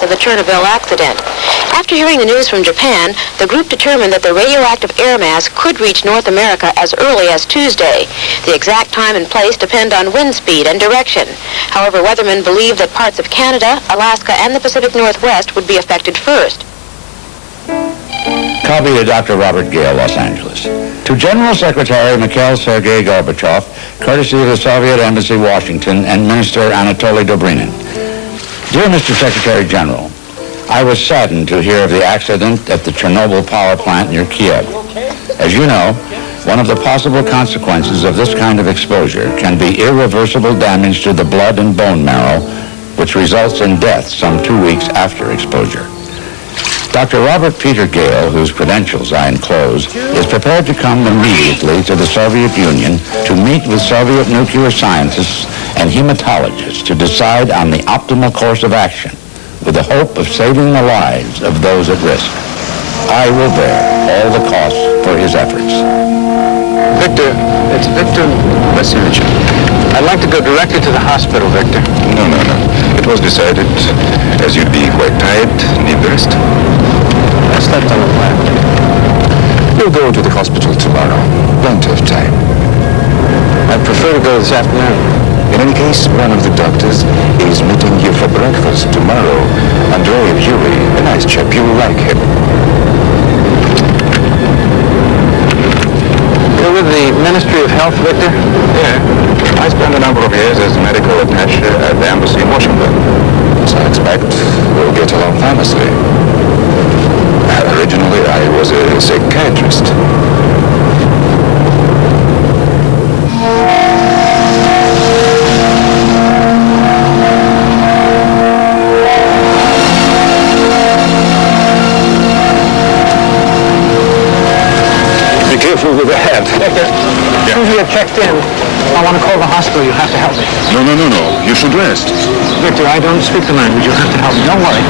aftermath of the Chernobyl accident. After hearing the news from Japan, the group determined that the radioactive air mass could reach North America as early as Tuesday. The exact time and place depend on wind speed and direction. However, weathermen believe that parts of Canada, Alaska, and the Pacific Northwest would be affected first. Copy to Dr. Robert Gale, Los Angeles. To General Secretary Mikhail Sergei Gorbachev, courtesy of the Soviet Embassy, Washington, and Minister Anatoly Dobrinin. Dear Mr. Secretary General, I was saddened to hear of the accident at the Chernobyl power plant near Kiev. As you know, one of the possible consequences of this kind of exposure can be irreversible damage to the blood and bone marrow, which results in death some 2 weeks after exposure. Dr. Robert Peter Gale, whose credentials I enclose, is prepared to come immediately to the Soviet Union to meet with Soviet nuclear scientists and hematologists to decide on the optimal course of action, with the hope of saving the lives of those at risk. I will bear all the costs for his efforts. Victor, it's Victor Vasilyevich. I'd like to go directly to the hospital, Victor. No. It was decided, as you'd be quite tired, need the rest. I slept on the plan. You'll go to the hospital tomorrow. Plenty of time. I'd prefer to go this afternoon. In any case, one of the doctors is meeting you for breakfast tomorrow. Andrei Yuri, a nice chap. You will like him. You're with the Ministry of Health, Victor? Yeah. I spent a number of years as medical attaché at the embassy in Washington. So I expect we'll get along famously. Originally, I was a psychiatrist. Be careful with the head. Victor, as soon as we get checked in, I want to call the hospital. You have to help me. No. You should rest. Victor, I don't speak the language. You have to help me. Don't worry.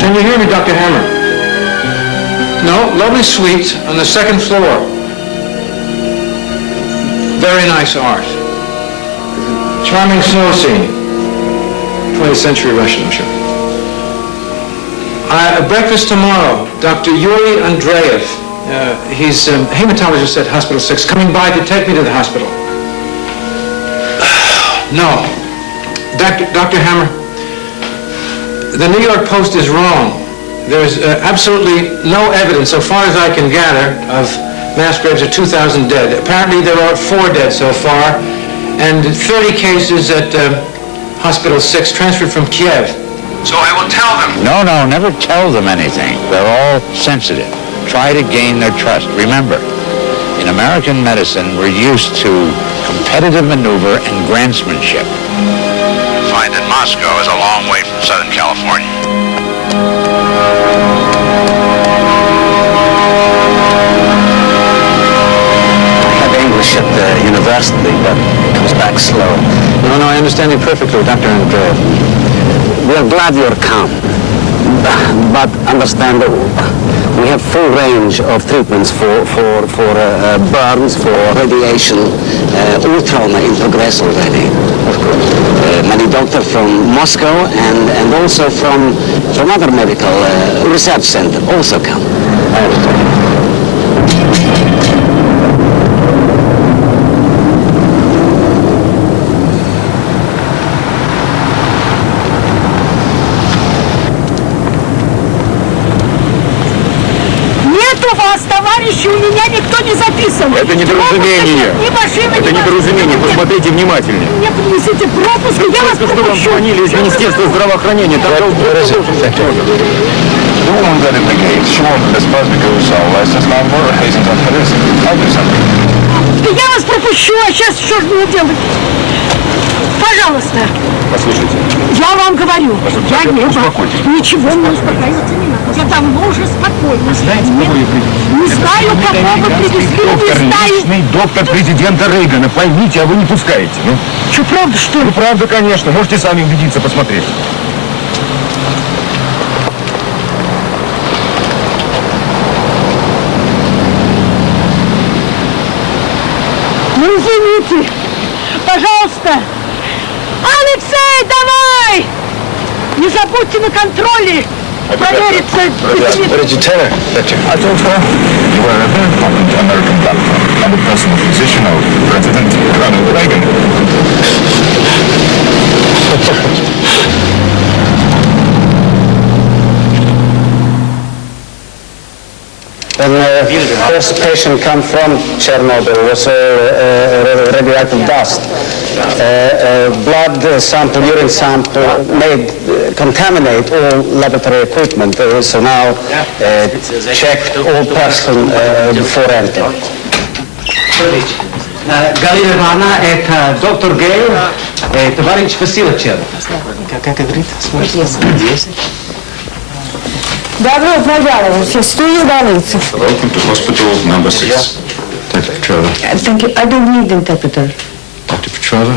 Can you hear me, Dr. Hammer? No, lovely suite on the second floor. Very nice art. Charming snow scene. 20th century Russian, I'm sure. Breakfast tomorrow. Dr. Yuri Andreev. He's a hematologist at Hospital 6, coming by to take me to the hospital. No. Dr. Hammer, the New York Post is wrong. There's absolutely no evidence, so far as I can gather, of mass graves of 2,000 dead. Apparently there are 4 dead so far, and 30 cases at Hospital 6 transferred from Kiev. So I will tell them. No, never tell them anything. They're all sensitive. Try to gain their trust. Remember, in American medicine, we're used to competitive maneuver and grantsmanship. Find that Moscow is a long way from Southern California. I had English at the university, but it comes back slow. No, I understand you perfectly, Dr. Andreev. We are glad you're come, but understand that we have full range of treatments for burns, for radiation. All trauma in progress already, of course. Many doctors from Moscow and also from other medical research center also come. I understand. Товарищи, у меня никто не записан. Это недоразумение. Это недоразумение. Посмотрите внимательнее. Мне принесите пропуск, я вас пропущу. Что вам звонили из Министерства здравоохранения. Там The woman that indicates she wanted this bus because license number hasn't on her list. I'll do something. Я вас пропущу, а сейчас что же мне делать? Пожалуйста. Послушайте. Я вам говорю. Я не успокойтесь. Ничего не успокаиваться не надо. Я давно уже спокойно. Знаете, не знаю, какого привезли, не знаю. Личный доктор президента Рейгана. Поймите, а вы не пускаете. Ну? Что, правда, что ли? Ну, правда, конечно. Можете сами убедиться, посмотреть. извините, пожалуйста. Алексей, давай! Не забудьте на контроле провериться. What did you tell her, Victor? I told her you were a very important American doctor and the personal physician of President Ronald Reagan. When the first patient come from Chernobyl was radioactive dust. Blood sample, urine sample contaminate all laboratory equipment. So now check all person before entering. Галина Ивановна, это доктор Гейл, товарищ Васильевич. Как говорит? Добро пожаловать. Стою на улице. Welcome to hospital number 6. Dr. Petrova. Thank you. I don't need interpreter. Dr. Petrova,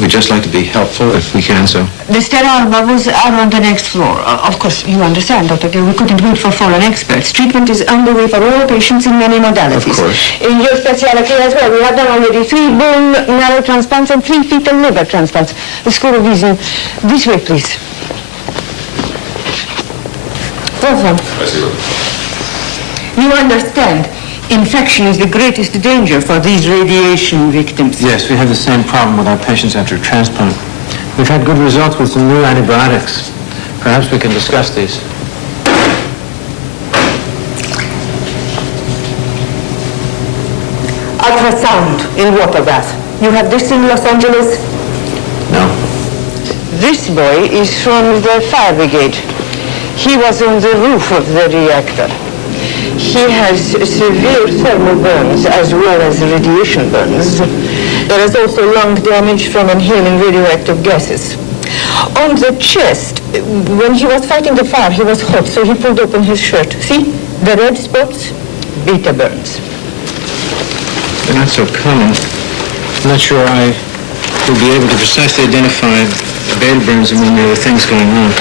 we'd just like to be helpful if we can, so. The sterile bubbles are on the next floor. Of course, you understand, Dr. Gill, we couldn't wait for foreign experts. Treatment is underway for all patients in many modalities. Of course. In your specialty as well, we have done already 3 bone marrow transplants and 3 fetal liver transplants. The score of reason. This way, please. Welcome. You understand, infection is the greatest danger for these radiation victims. Yes, we have the same problem with our patients after transplant. We've had good results with some new antibiotics. Perhaps we can discuss these. Ultrasound in water bath. You have this in Los Angeles? No. This boy is from the fire brigade. He was on the roof of the reactor. He has severe thermal burns as well as radiation burns. There is also lung damage from inhaling radioactive gases. On the chest, when he was fighting the fire, he was hot, so he pulled open his shirt. See? The red spots? Beta burns. They're not so common. I'm not sure I will be able to precisely identify beta burns among the other things going on.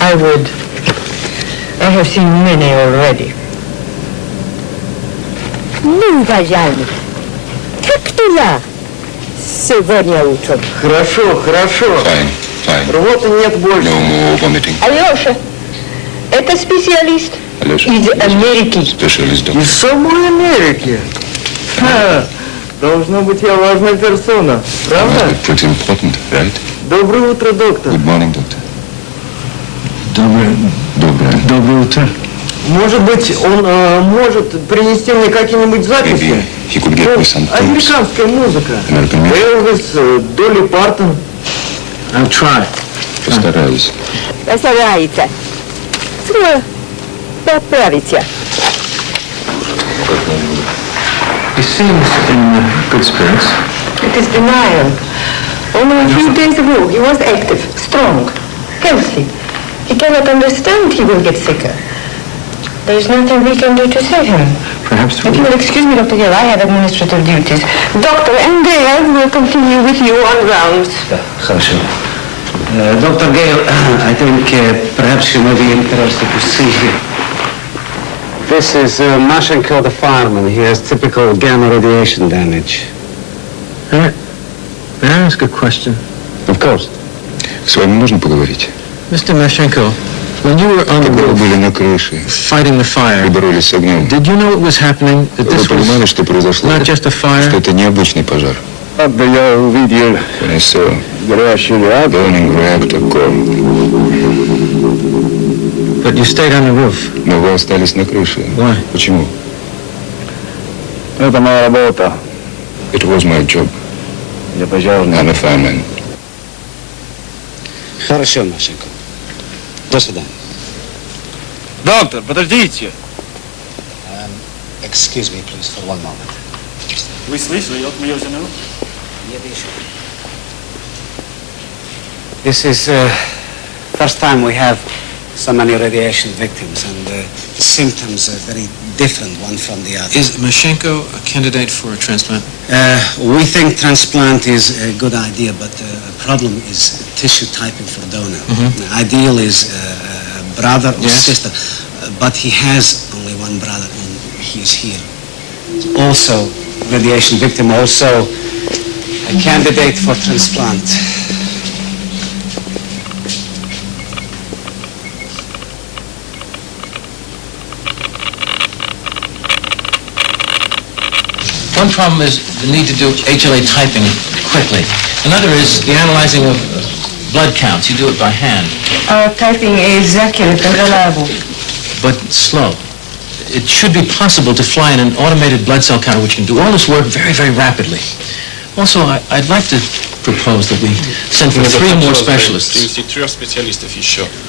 I would. I have seen many already. Ну, уважаемый, как дела сегодня утром? Хорошо, хорошо. Fine, fine. Рвоты нет больше. No more vomiting. Алеша, это специалист Алеша. из Америки. Specialist doctor. Из самой Америки. Ха, должно быть, я важная персона. Правда? Pretty important, right? Доброе утро, доктор. Good morning, doctor. Доброе утро. Может быть, он может принести мне какие-нибудь записи? Maybe he could get me some tapes. Американская музыка. American music. Элвис, Долли Партон. I'll try. Постараюсь. Постарается. Поправите. He seems in good spirits. It is denial. Only a few days ago, he was active, strong, healthy. He cannot understand he will get sicker. There is nothing we can do to save him. Perhaps If you will excuse me, Dr. Gill, I have administrative duties. Doctor and Dale will continue with you on rounds. Хорошо. Dr. Gale, I think perhaps you may be interested to see here. This is Mashenko, the fireman. He has typical gamma radiation damage. May I ask a question? Of course. С вами можно поговорить? Mr. Mashenko, when you were on the Когда вы roof были на крыше fighting the fire, и боролись с огнем, did you know what was happening? That вы this понимали, was что произошло? not just a fire? Что это необычный пожар. Когда я увидел When I saw горящий реактор, burning reactor core, But you stayed on the roof. но вы остались на крыше. Why? Почему? это моя работа. It was my job. Я пожарный. I'm a fireman. Хорошо, Машенко. До свидания. Доктор, подождите. Excuse me, please, for one moment. Вы слышали от мою жену? This is first time we have so many radiation victims, and the symptoms are very different one from the other. Is Mashenko a candidate for a transplant? We think transplant is a good idea, but the problem is tissue typing for donor. The ideal is brother or Yes. sister, but he has only one brother, and he is here. Also, radiation victim, also A candidate for transplant. One problem is the need to do HLA typing quickly. Another is the analyzing of blood counts. You do it by hand, Our typing is accurate and reliable. but slow. It should be possible to fly in an automated blood cell counter which can do all this work very, very rapidly. Also, I'd like to propose that we send for 3 more specialists.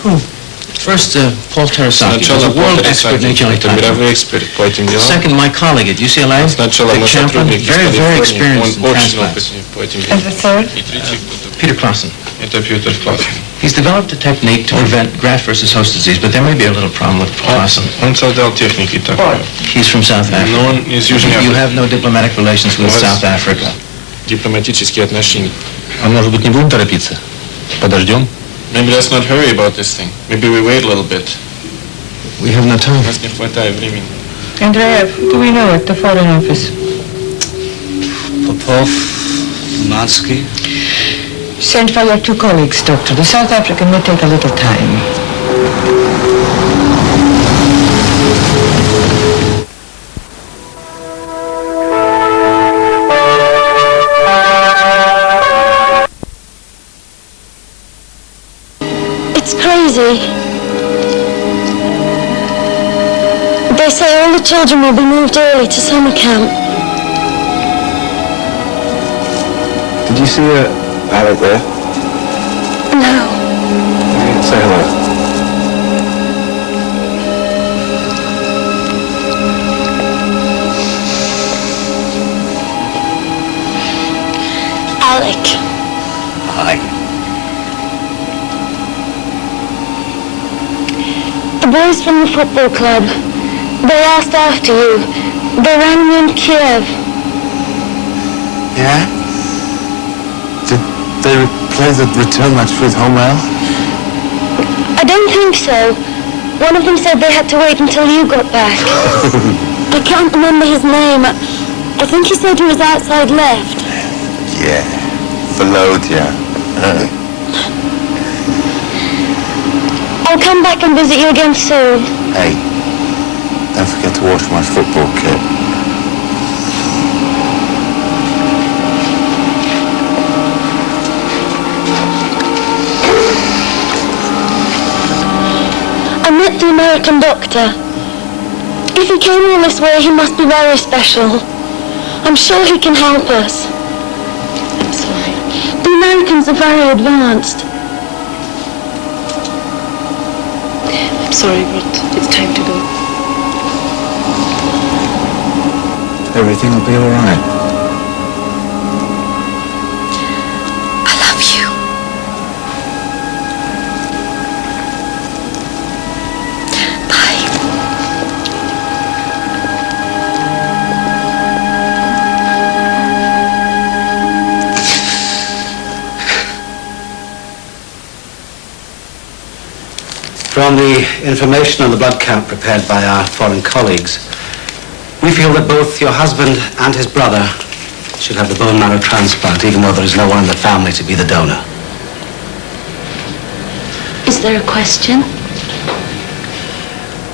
Who? First, Paul Terasaki, who's a world expert in HLA typing. Second, my colleague at UCLA, Dick Champlin, very, very experienced in transplants. And the third? Peter Clausen. He's developed a technique to prevent graft versus host disease, but there may be a little problem with Clausen. He's from South Africa. You have no diplomatic relations with South Africa. Дипломатические отношения. А может быть, не будем торопиться? Подождем? Maybe let's not hurry about this thing. Maybe we wait a little bit. We have no time. У нас не хватает времени. Andreev, do we know at the Foreign Office? Popov, Mansky. Send for your 2 colleagues, Doctor. The South African may take a little time. It's crazy. They say all the children will be moved early to summer camp. Did you see Alec there? No. Say hello. Alec. Hi. The boys from the football club. They asked after you. They rang me in Kiev. Yeah? Did they play the return match with home rail? I don't think so. One of them said they had to wait until you got back. I can't remember his name. I think he said he was outside left. Yeah. Volodya. I'll come back and visit you again soon. Hey, don't forget to wash my football kit. I met the American doctor. If he came all this way, he must be very special. I'm sure he can help us. I'm sorry. The Americans are very advanced. I'm sorry, but it's time to go. Everything will be all right. I love you. Bye. From the information on the blood count prepared by our foreign colleagues, we feel that both your husband and his brother should have the bone marrow transplant, even though there is no one in the family to be the donor. Is there a question?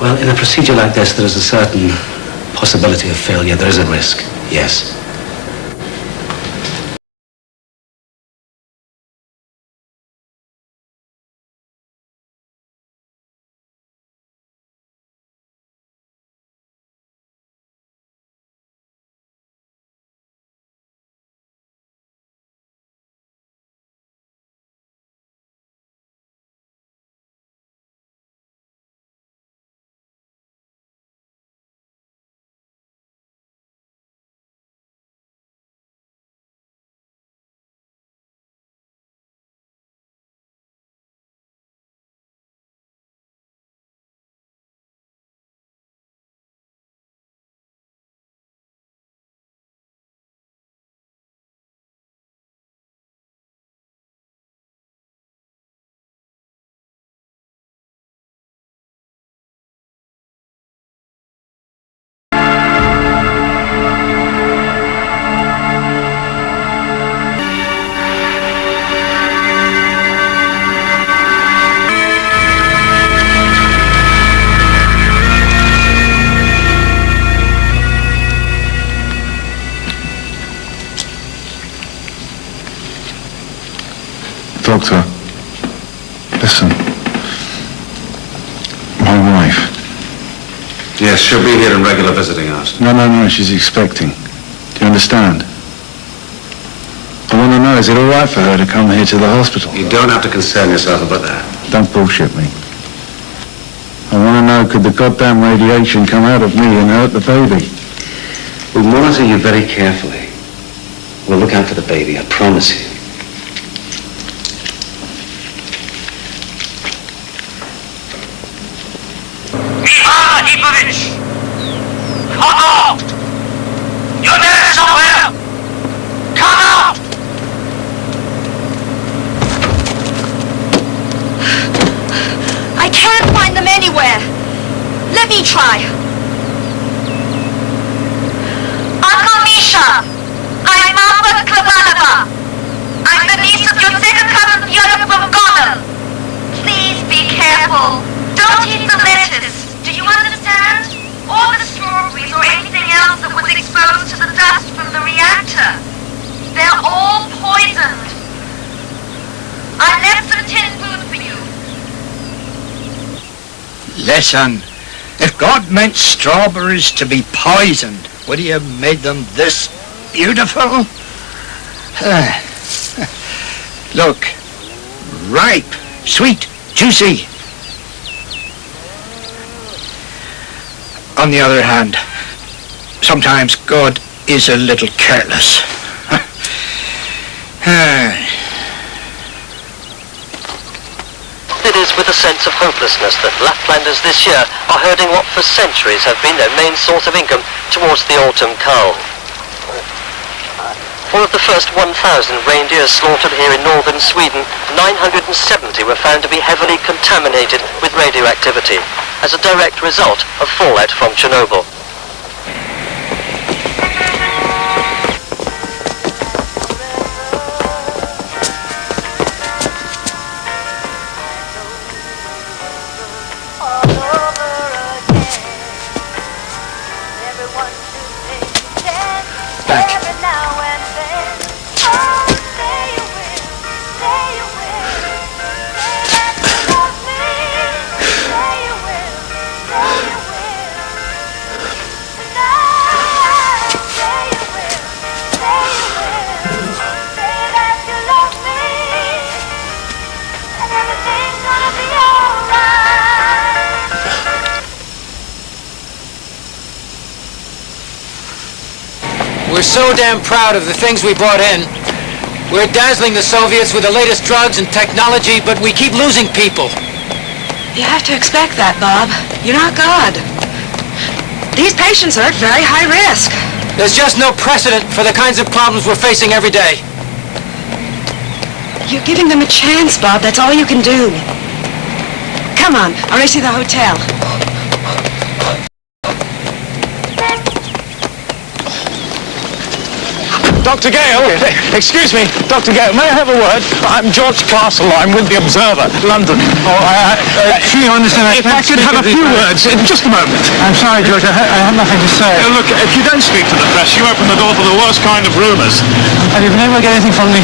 Well, in a procedure like this, there is a certain possibility of failure. There is a risk, yes. Doctor, listen. My wife. Yes, she'll be here in regular visiting hours. No, she's expecting. Do you understand? I want to know, is it all right for her to come here to the hospital? You don't have to concern yourself about that. Don't bullshit me. I want to know, could the goddamn radiation come out of me and hurt the baby? We'll monitor you very carefully. We'll look out for the baby, I promise you. Come out! You're there somewhere! Come out! I can't find them anywhere. Let me try. Uncle Misha! I'm Mama Kavalova! I'm the niece of your second cousin Fyodor from Gotham! Please be careful. Don't eat the lettuce. Do you understand? Or the strawberries or anything else that was exposed to the dust from the reactor. They're all poisoned. I left some tin food for you. Listen, if God meant strawberries to be poisoned, would he have made them this beautiful? Look, ripe, sweet, juicy. On the other hand, sometimes God is a little careless. It is with a sense of hopelessness that Laplanders this year are herding what for centuries have been their main source of income towards the autumn cull. For of the first 1,000 reindeers slaughtered here in northern Sweden, 970 were found to be heavily contaminated with radioactivity as a direct result of fallout from Chernobyl. We're so damn proud of the things we brought in. We're dazzling the Soviets with the latest drugs and technology, but we keep losing people. You have to expect that, Bob. You're not God. These patients are at very high risk. There's just no precedent for the kinds of problems we're facing every day. You're giving them a chance, Bob. That's all you can do. Come on, I'll race you to the hotel. Dr. Gale, excuse me, Dr. Gale, may I have a word? I'm George Castle, I'm with the Observer, London. You understand, if I could have a few words, in just a moment. I'm sorry, George, I have nothing to say. Look, if you don't speak to the press, you open the door for the worst kind of rumours. Have you been able to get anything from the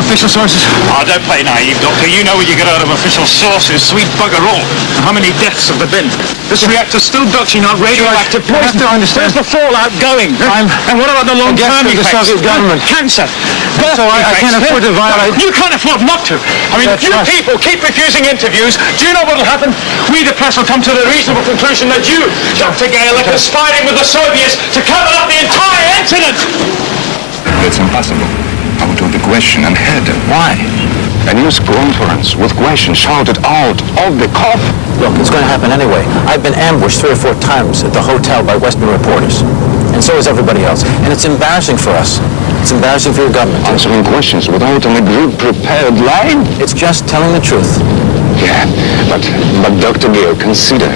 official sources? Oh, don't play naive, Doctor. You know what you get out of official sources. Sweet bugger all. And how many deaths have there been? This reactor's still ducting out radioactive poison. I understand. Where's the fallout going? And what about the long-term effects? The Soviet government. Cancer. So I can't afford to violate... You can't afford not to. I mean, if you people keep refusing interviews, do you know what will happen? We, the press, will come to the reasonable conclusion that you, Dr. Gale, are conspiring with the Soviets to cover up the entire incident. It's impossible. Out of the question and head. Why? A news conference with questions shouted out of the cough. Look, it's going to happen anyway. I've been ambushed 3 or 4 times at the hotel by Western reporters. And so is everybody else. And it's embarrassing for us. It's embarrassing for your government. Answering questions without an agreed prepared line? It's just telling the truth. Yeah, but Dr. Gale, consider,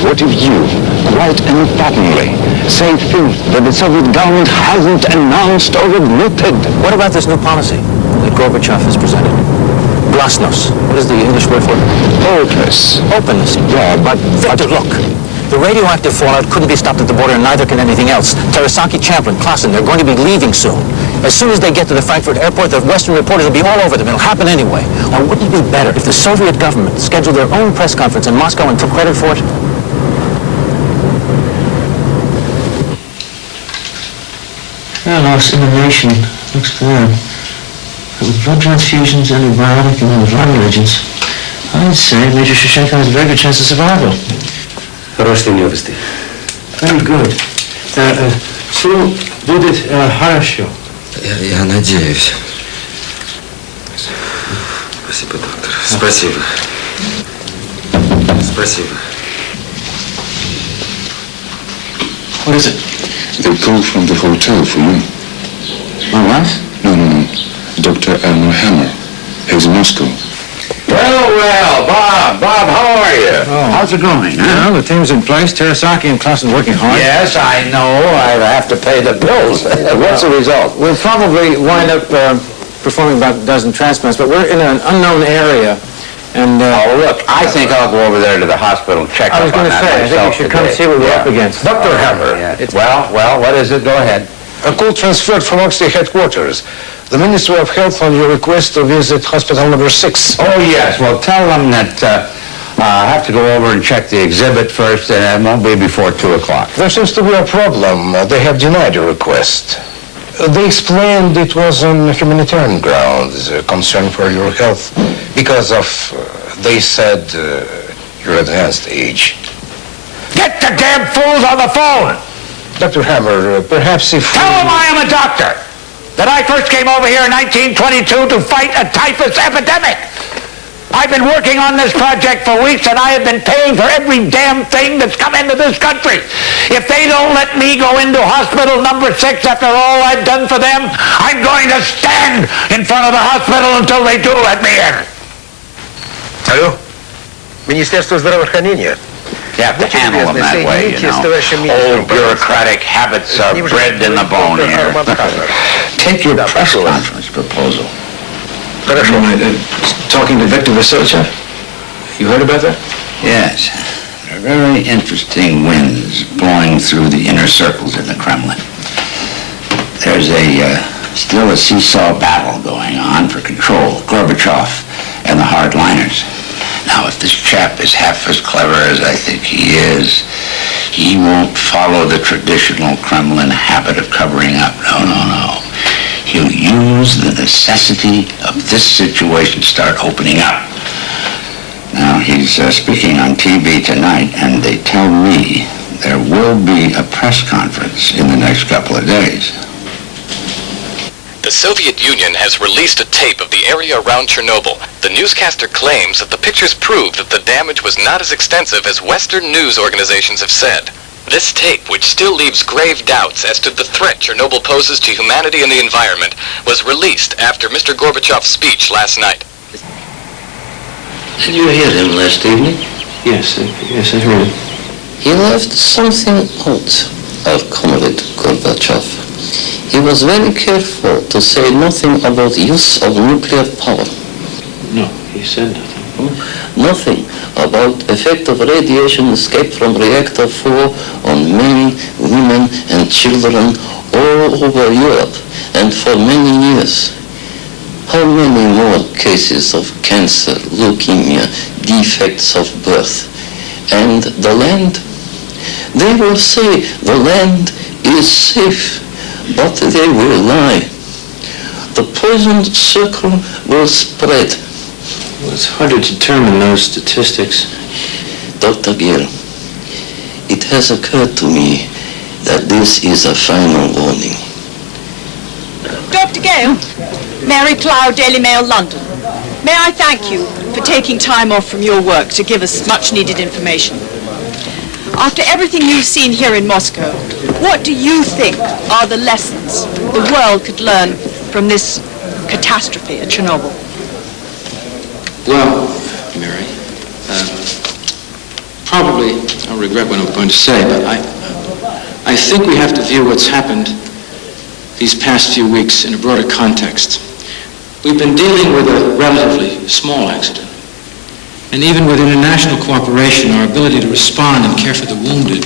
what if you, quite emphatically, say things that the Soviet government hasn't announced or admitted? What about this new policy that Gorbachev has presented? Glasnost. What is the English word for it? Openness. Openness. Yeah, but Victor, look. The radioactive fallout couldn't be stopped at the border, and neither can anything else. Terasaki, Champlin, Clausen, they're going to be leaving soon. As soon as they get to the Frankfurt airport, the Western reporters will be all over them. It'll happen anyway. Or wouldn't it be better if the Soviet government scheduled their own press conference in Moscow and took credit for it? Loss in the nation looks good. But with blood transfusions, antibiotic, and viral agents, I'd say Major Shevchenko has a very good chance of survival. Хорошие новости. Very good. Все будет хорошо. Я надеюсь. Спасибо, доктор. Спасибо. Спасибо. What is it? They called from the hotel for you. My wife? No. Dr. Elmer Hammer. He's in Moscow. Well, Bob, how are you? Oh. How's it going, huh? Well, the team's in place. Terasaki and Clausen working hard. Yes, I know. I have to pay the bills. What's the result? We'll probably wind up performing about a dozen transplants, but we're in an unknown area. And look, I think I'll go over there to the hospital and check up on that. I was going to say, I think you should come see what we're up against. Dr. Hammer. Well, what is it? Go ahead. A call transferred from Oxley headquarters. The Ministry of Health on your request to visit hospital number 6. Oh, yes. Well, tell them that I have to go over and check the exhibit first, and it won't be before 2 o'clock. There seems to be a problem. They have denied your request. They explained it was on humanitarian grounds, concern for your health, because of, they said, your advanced age. Get the damn fools on the phone! Dr. Hammer, perhaps if... Tell them I am a doctor! That I first came over here in 1922 to fight a typhus epidemic. I've been working on this project for weeks, and I have been paying for every damn thing that's come into this country. If they don't let me go into hospital number 6 after all I've done for them, I'm going to stand in front of the hospital until they do let me in. Алло? Министерство здравоохранения. You have to handle them that way, you know. Old bureaucratic habits are bred in the bone here. Take your press conference proposal. Talking to Victor Vasilchev? You heard about that? Yes. There are very interesting winds blowing through the inner circles in the Kremlin. There's still a seesaw battle going on for control, Gorbachev and the hardliners. Now, if this chap is half as clever as I think he is, he won't follow the traditional Kremlin habit of covering up. No. He'll use the necessity of this situation to start opening up. Now, he's speaking on TV tonight, and they tell me there will be a press conference in the next couple of days. The Soviet Union has released a tape of the area around Chernobyl. The newscaster claims that the pictures prove that the damage was not as extensive as Western news organizations have said. This tape, which still leaves grave doubts as to the threat Chernobyl poses to humanity and the environment, was released after Mr. Gorbachev's speech last night. Did you hear him last evening? Yes, I heard it. He left something out, our comrade Gorbachev. He was very careful to say nothing about use of nuclear power. No, he said nothing. Nothing about effect of radiation escape from reactor 4 on men, women, and children all over Europe and for many years. How many more cases of cancer, leukemia, defects of birth? And the land? They will say the land is safe, but they will lie. The poisoned circle will spread. Well, it's hard to determine those statistics. Dr. Gill, it has occurred to me that this is a final warning. Dr. Gale, Mary Cloud, Daily Mail, London. May I thank you for taking time off from your work to give us much-needed information. After everything you've seen here in Moscow, what do you think are the lessons the world could learn from this catastrophe at Chernobyl? Well, Mary, probably I'll regret what I'm going to say, but I think we have to view what's happened these past few weeks in a broader context. We've been dealing with a relatively small accident, And even with international cooperation, our ability to respond and care for the wounded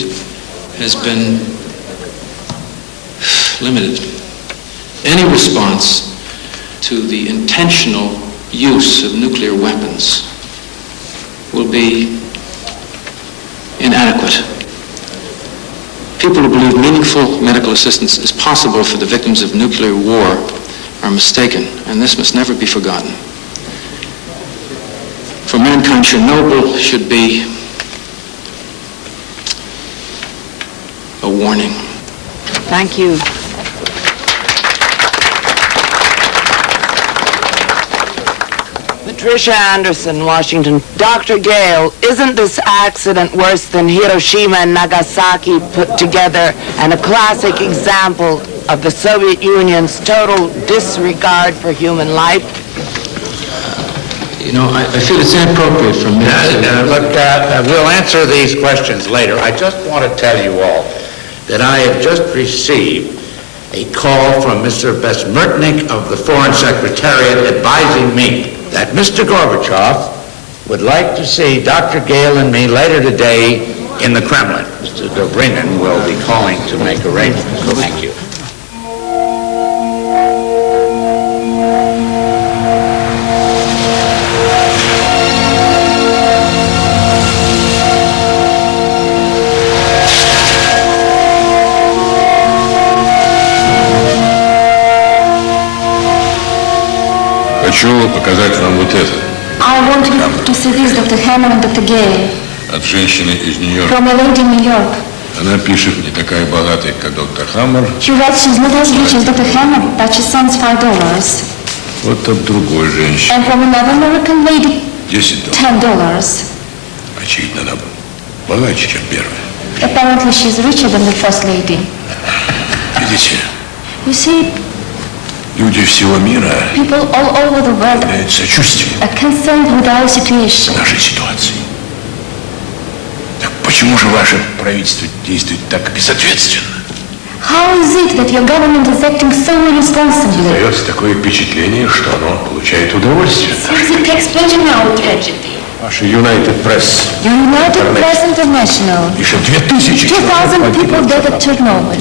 has been limited. Any response to the intentional use of nuclear weapons will be inadequate. People who believe meaningful medical assistance is possible for the victims of nuclear war are mistaken, and this must never be forgotten. For mankind, Chernobyl should be a warning. Thank you. Patricia Anderson, Washington. Dr. Gale, isn't this accident worse than Hiroshima and Nagasaki put together and a classic example of the Soviet Union's total disregard for human life? You know, I feel it's inappropriate for me to... Look, we'll answer these questions later. I just want to tell you all that I have just received a call from Mr. Besmertnik of the Foreign Secretariat advising me that Mr. Gorbachev would like to see Dr. Gale and me later today in the Kremlin. Mr. Dobrynin will be calling to make arrangements. Thank you. Хочу показать вам вот это. I want you to see this, Dr. Hammer and Dr. Gale. От женщины из Нью-Йорка. From a lady in New York. Она пишет, не такая богатая, как доктор Хаммер. She writes she's not as rich as Dr. Hammer, but she sends $5. Вот от другой женщины. And from another American lady, $10. $10. Очевидно, она богаче, чем первая. Apparently she's richer than the first lady. Видите, You see, люди всего мира people all over the world имеют сочувствие are concerned with our situation. к нашей ситуации. Так почему же ваше правительство действует так безответственно? How is it that your government is acting so irresponsibly? Создается такое впечатление, что оно получает удовольствие. Seems it takes pleasure in our tragedy. Ваша United Press Your United Press International. пишет 2000 2,000 people dead at Chernobyl.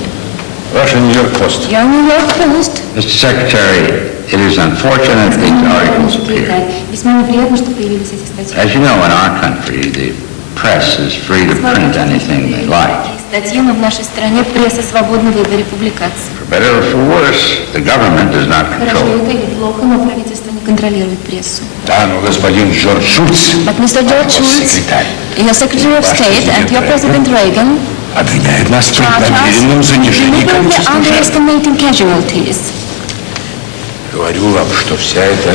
Ваша New York Post. Your New York Post. Mr. Secretary, it is unfortunate these articles appear. As you know, in our country, the press is free to print anything they like. Статьи, но в нашей стране пресса свободна в выборе публикаций. For better or for worse, the government does not Хорошо control it. это или плохо, но правительство не контролирует прессу. Да, но господин Джордж Шульц, But Mr. George Shultz, секретарь, your Secretary of State and your President Reagan обвиняет нас в charge us преднамеренном занижении in количества жертв. underestimating casualties. Говорю вам, что вся эта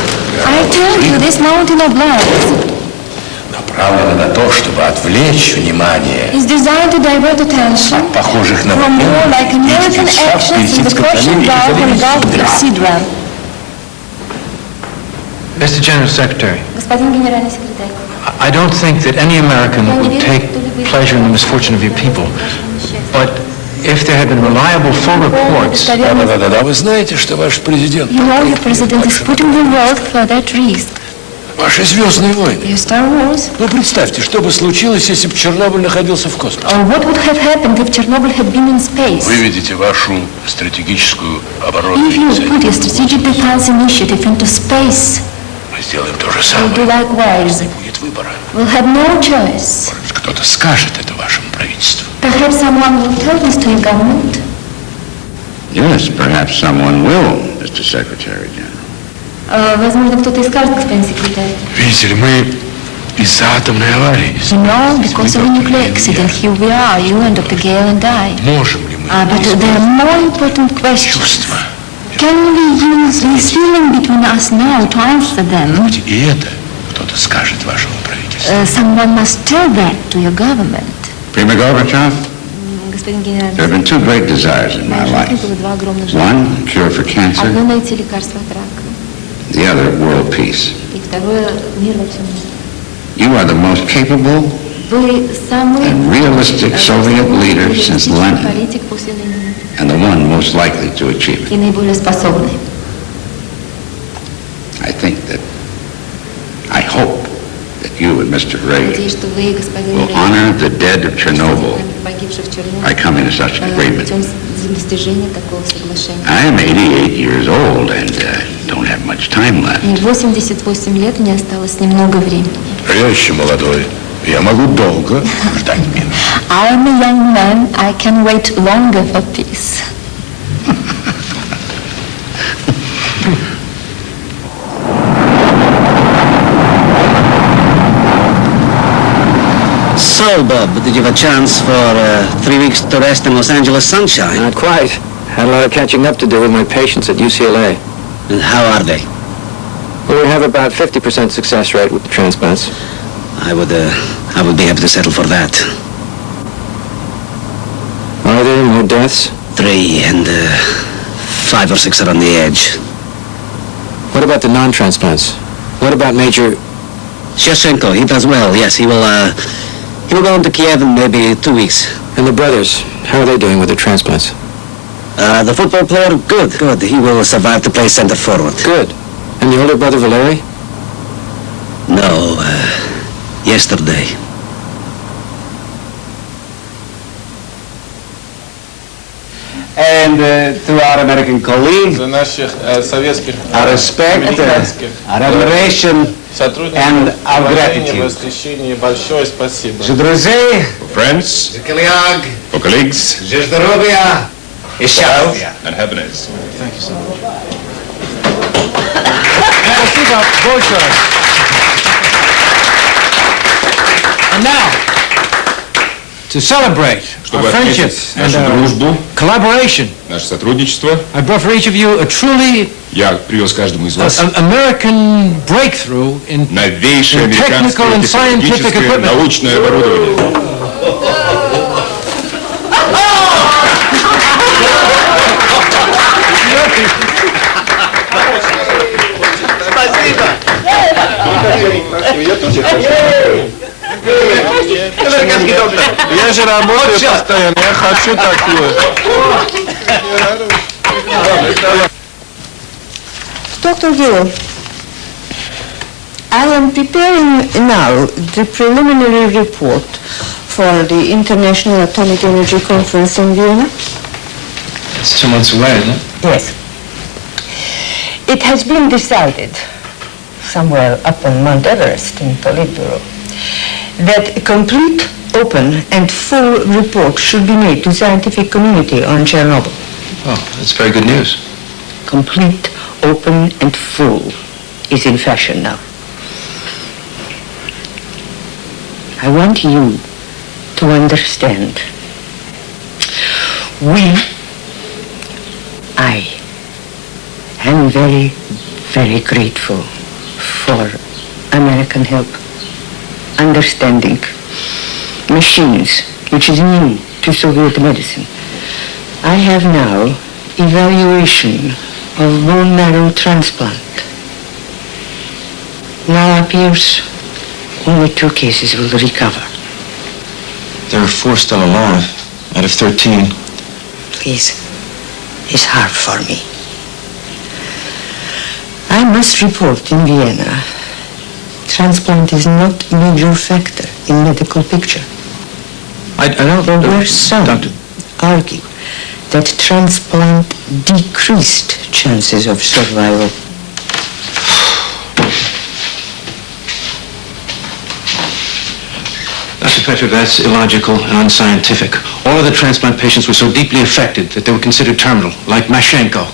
I tell you, this mountain of blood направлена на то, чтобы отвлечь внимание is designed to divert attention от похожих на from more like American действий в actions in the Персидском Persian проливе Gulf and или Gulf of Сидра. Sidra. Mr. General Secretary, Господин генеральный секретарь, I don't think that any American would take pleasure in the misfortune of your people. But if there had been reliable full reports... Да, вы знаете, что ваш президент... you know your president is putting the world further at risk. Ваши «Звездные войны». Your Star Wars. Ну, представьте, что бы случилось, если бы Чернобыль находился в космосе. Or what would have happened if Chernobyl had been in space? Выведите вашу стратегическую оборону. If you put your strategic defense initiative into space, Мы сделаем то же we'll самое. do likewise. Не будет выбора. We'll have no choice. Может, кто-то скажет это вашему правительству. Perhaps someone will tell this to your government. Yes, perhaps someone will, Mr. Secretary General. Возможно, кто-то и скажет, господин секретарь. Видите ли, мы из-за атомной аварии. You know, because of a nuclear accident, here we are, you and Dr. Gale and I. Можем ли мы But there are more important questions. Can we use this feeling between us now to answer them? И это кто-то скажет вашему правительству. Someone must tell that to your government. Prima Gorbachev, Господин генеральный there have been two great desires in my life. было два огромных One, желания. cure for cancer. Одно найти лекарство от рака. The other, world peace. И второе мир во всем мире. You are the most capable Вы самый and realistic Soviet leader since Lenin, политик после Ленина and the one most likely to achieve it. и наиболее способный. I think that, I hope that you and Mr. Reagan will honor the dead of Chernobyl by coming to such an agreement. I am 88 years old and don't have much time left. 88 лет, мне осталось немного времени. Я еще молодой. Я могу долго ждать мира. I am a young man. I can wait longer for peace. So, Bob, did you have a chance for 3 weeks to rest in Los Angeles sunshine? Not quite. Had a lot of catching up to do with my patients at UCLA. And how are they? Well, we have about 50% success rate with the transplants. I would be happy to settle for that. Are there more deaths? 3, and 5 or 6 are on the edge. What about the non-transplants? What about Major... Shevchenko, he does well, yes. He will go into Kiev in maybe 2 weeks. And the brothers, how are they doing with their transplants? The football player, good. He will survive to play center forward. Good. And the older brother, Valery? No, yesterday. And to our American colleagues, our respect, our admiration, and our gratitude. За друзей, Friends, for colleagues, за здоровья и счастья. and happiness. Thank you so much. Спасибо большое. And now, to celebrate our friendship and дружбу, collaboration, наше сотрудничество, I brought for each of you a truly я привез каждому из вас American breakthrough in новейшее technical американское and scientific технологическое equipment. научное оборудование. Я же работаю постоянно, я хочу такое. Dr. Gill, I am preparing now the preliminary report for the International Atomic Energy Conference in Vienna. It's 2 months away, isn't it? Yes. It has been decided, somewhere up on Mount Everest in Politburo, that a complete, open and full report should be made to the scientific community on Chernobyl. Oh, that's very good news. Complete, open and full is in fashion now. I want you to understand. I am very, very grateful for American help, understanding, machines, which is new to Soviet medicine. I have now evaluation of bone marrow transplant. Now appears only 2 cases will recover. There are 4 still alive, out of 13. Please, it's hard for me. I must report in Vienna. Transplant is not a major factor in medical picture. I don't... There were some Doctor. argue that transplant decreased chances of survival. Dr. Petrov, that's illogical and unscientific. All of the transplant patients were so deeply affected that they were considered terminal, like Mashenko.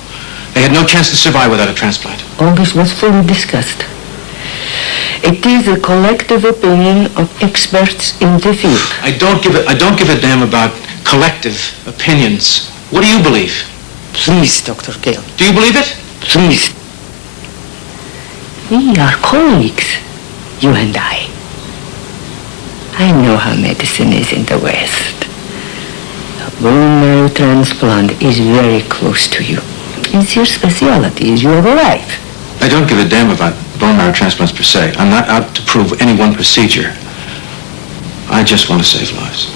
They had no chance to survive without a transplant. All this was fully discussed. It is a collective opinion of experts in the field. I don't give a damn about collective opinions. What do you believe? Please, Dr. Gale. Do you believe it? Please. We are colleagues, you and I. I know how medicine is in the West. A bone marrow transplant is very close to you. It's your specialty, it's your life. I don't give a damn about bone marrow transplants per se. I'm not out to prove any one procedure. I just want to save lives.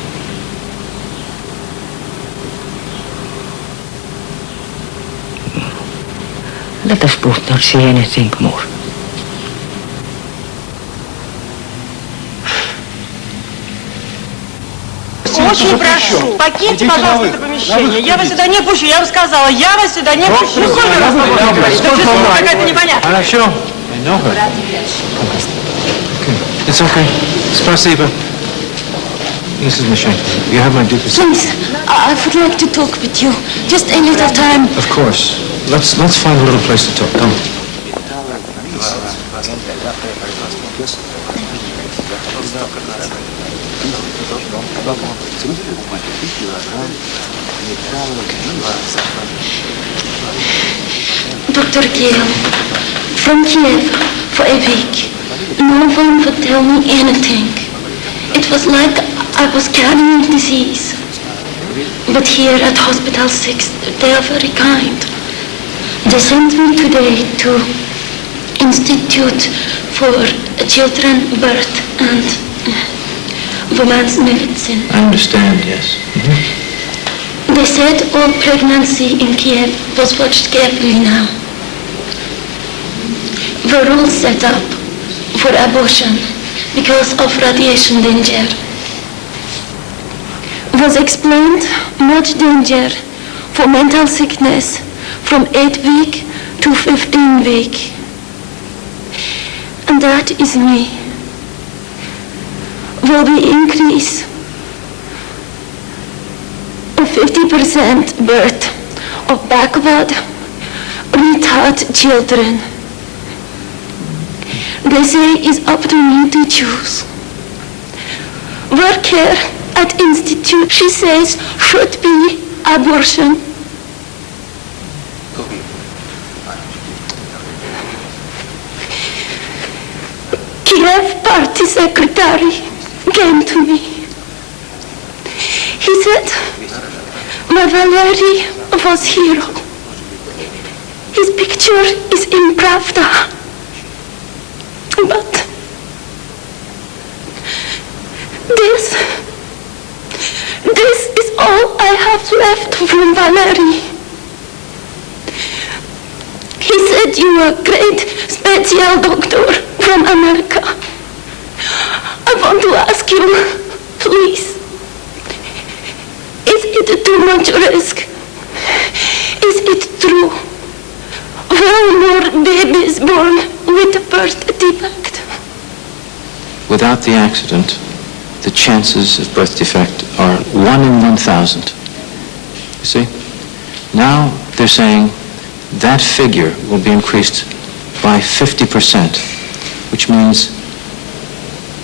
Let us both not say anything more. очень прошу, покиньте, пожалуйста, это помещение. Я вас сюда не пущу, я вам сказала, я вас сюда не пущу. Ну сколько раз можно говорить? Да что какая-то непонятная. Хорошо. It's okay. Спасибо. Mrs. Michelle, you have my due consent. Please, I would like to talk with you. Just a little time. Of course. Let's find a little place to talk. Come. Dr. Gale, from Kiev for a week, no one would tell me anything. It was like I was carrying disease. But here at Hospital 6, they are very kind. They sent me today to Institute for Children, Birth and Women's Medicine. I understand, yes. They said all pregnancy in Kiev was watched carefully now. The rules set up for abortion because of radiation danger. Was explained much danger for mental sickness from 8 week to 15 week. And that is me. Will be increase of 50% birth of backward, retarded children. They say it's up to me to choose. Work here at Institute, she says, should be abortion. Kiev party secretary came to me. He said, my Valery was hero. His picture is in Pravda. But this is all I have left from Valery. He said you are a great special doctor from America. I want to ask you, please, is it too much risk? Is it true? Will more babies born with a birth defect? Without the accident, the chances of birth defect are 1 in 1,000. You see? Now they're saying that figure will be increased by 50%, which means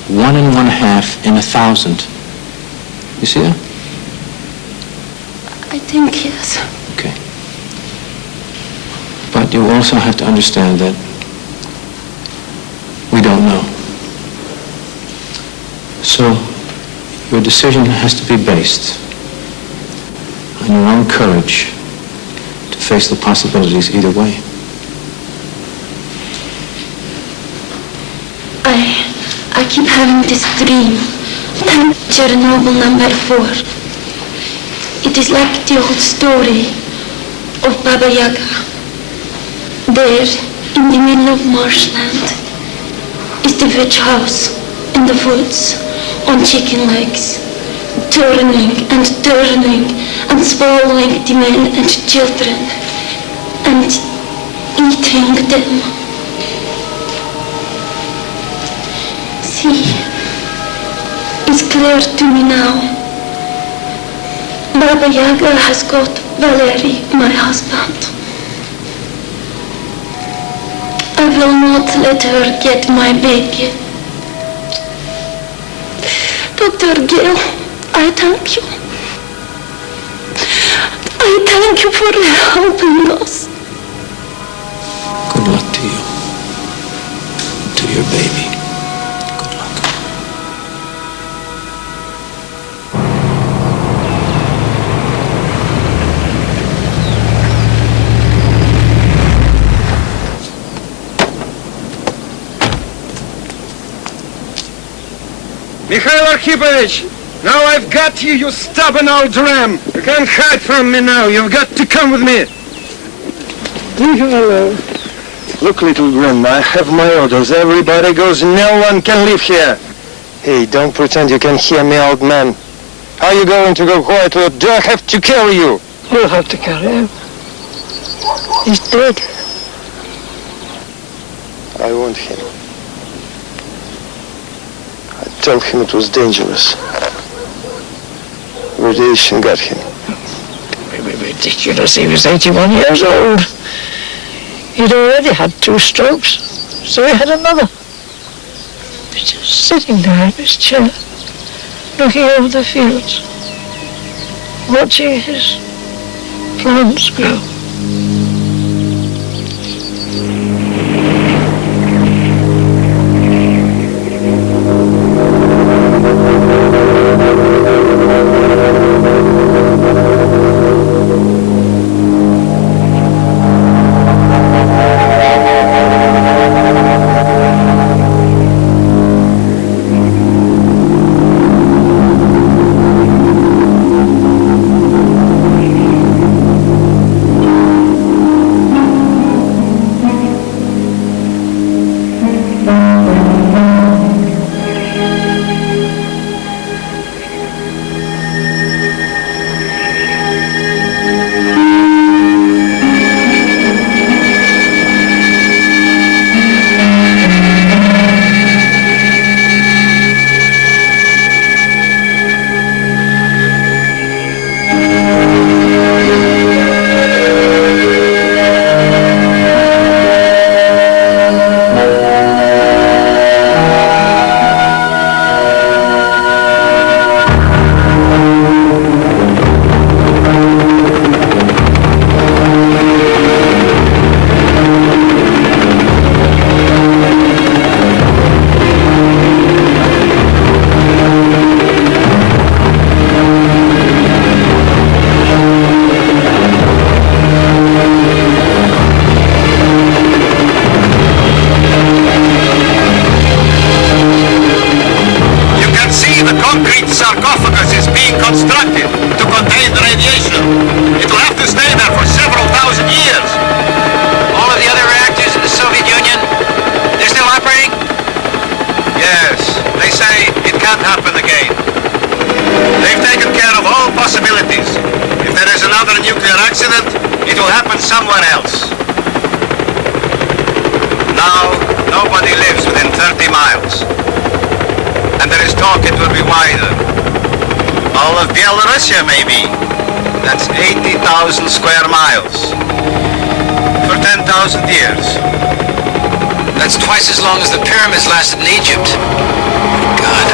1 in 1/2 in 1,000. You see that? I think yes. Okay. But you also have to understand that we don't know. So your decision has to be based on your own courage to face the possibilities either way. I keep having this dream. Chernobyl number 4. It is like the old story of Baba Yaga. There, in the middle of marshland, is the witch house in the woods on chicken legs, turning and swallowing the men and children and eating them. See, it's clear to me now. Baba Yaga has got Valery, my husband. I will not let her get my baby. Dr. Gale, I thank you. I thank you for helping us. Good luck to you. To your baby. Mikhail Arkhippovich, now I've got you, you stubborn old ram. You can't hide from me now. You've got to come with me. Hello. Look, little grandma, I have my orders. Everybody goes, no one can live here. Hey, don't pretend you can hear me, old man. Are you going to go quietly, or do I have to carry you? You'll have to carry him. He's dead. I want him. I tell him it was dangerous. Radiation got him. Ridiculous. He was 81 years old. He'd already had 2 strokes, so he had another. He's just sitting there in his chair, looking over the fields, watching his plants grow. Russia, maybe. That's 80,000 square miles. For 10,000 years. That's twice as long as the pyramids lasted in Egypt. God.